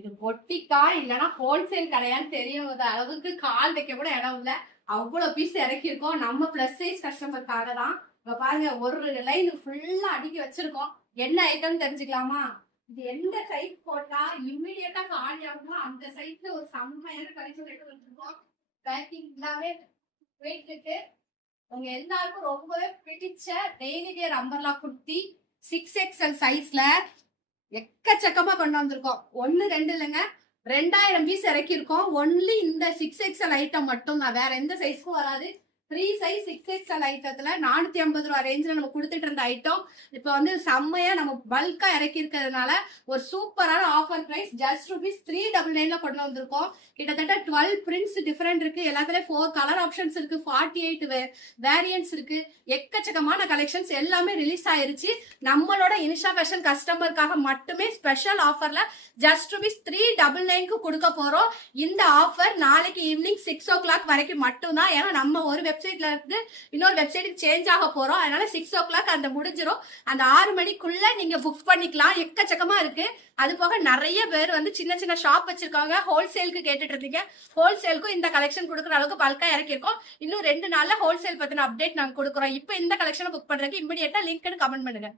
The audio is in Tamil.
இது பொட்டிக்கா இல்லைன்னா ஹோல்சேல் கடையான்னு தெரியாத அளவுக்கு கால் வைக்க கூட இடம் இல்ல. அவ்வளவு பீஸ் இறக்கிருக்கோம். நம்ம பிளஸ் சைஸ் கஸ்டமருக்காக தான். இப்ப பாருங்க, ஒரு லைன் ஃபுல்லா அடுக்கி வச்சிருக்கோம். என்ன ஐட்டம் தெரிஞ்சுக்கலாமா? இது எந்த சைஸ் போட்டா இம்மிடியட்டா காலி ஆகுமோ அந்த சைஸ்ல ஒரு செம்மையான கலெக்ஷன் எடுத்து வச்சிருக்கோம். பேக்கிங் எல்லாமே வெயிட் இருக்கு. உங்க எல்லாருக்கும் ரொம்பவே பிடிச்ச daily wear umbrella kurti 6XL சைஸ்ல எக்கச்சக்கமா கொண்டு வந்திருக்கோம். 1 2 இல்லைங்க, 2000 பீஸ் இறக்கிருக்கோம். ஒன்லி இந்த 6XL ஐட்டம் மட்டும் தான், வேற எந்த சைஸ்க்கும் வராது. 3 சைஸ் 6XL ஐட்டத்துல 450 ரூபா ரேஞ்சில் நம்ம கொடுத்துட்டு இருந்த ஐட்டம் இப்போ வந்து செம்மையா நம்ம பல்கா இறக்கி இருக்கிறதுனால ஒரு சூப்பரான ஆஃபர் பிரைஸ் ஜஸ்ட் ₹399 கொண்டு வந்திருக்கோம். கிட்டத்தட்ட 12 பிரிண்ட்ஸ் டிஃபரெண்ட் இருக்கு. எல்லாத்துலயும் 4 கலர் ஆப்ஷன்ஸ் இருக்கு, 48 வேரியன்ட்ஸ் இருக்கு. எக்கச்சக்கமான கலெக்ஷன்ஸ் எல்லாமே ரிலீஸ் ஆயிருச்சு. நம்மளோட இனிஷா ஃபேஷன் கஸ்டமருக்காக மட்டுமே ஸ்பெஷல் ஆஃபர்ல ஜஸ்ட் ₹399 கொடுக்க போறோம். இந்த ஆஃபர் நாளைக்கு ஈவினிங் 6 o'clock வரைக்கும் மட்டும்தான். ஏன்னா நம்ம ஒரு வெப்சைட்ல இருந்து இன்னொரு வெப்சைட்டுக்கு சேஞ்ச் ஆக போறோம். அதனால 6 o'clock அந்த முடிஞ்சிடும். அந்த 6 மணிக்குள்ள நீங்க புக் பண்ணிக்கலாம். எக்கச்சக்கமா இருக்கு. அது போக நிறைய பேர் வந்து சின்ன சின்ன ஷாப் வச்சிருக்காங்க, ஹோல்சேலுக்கு கேட்டுட்டு இருந்தீங்க. ஹோல்சேலுக்கும் இந்த கலெக்ஷன் கொடுக்குற அளவுக்கு பல்கா இறக்கிருக்கோம். இன்னும் 2 நாள்ல ஹோல்சேல் பத்தின அப்டேட் நாங்க கொடுக்குறோம். இப்போ இந்த கலெக்ஷனை புக் பண்றதுக்கு இமிடியேட்டா லிங்க்னு கமெண்ட் பண்ணுங்க.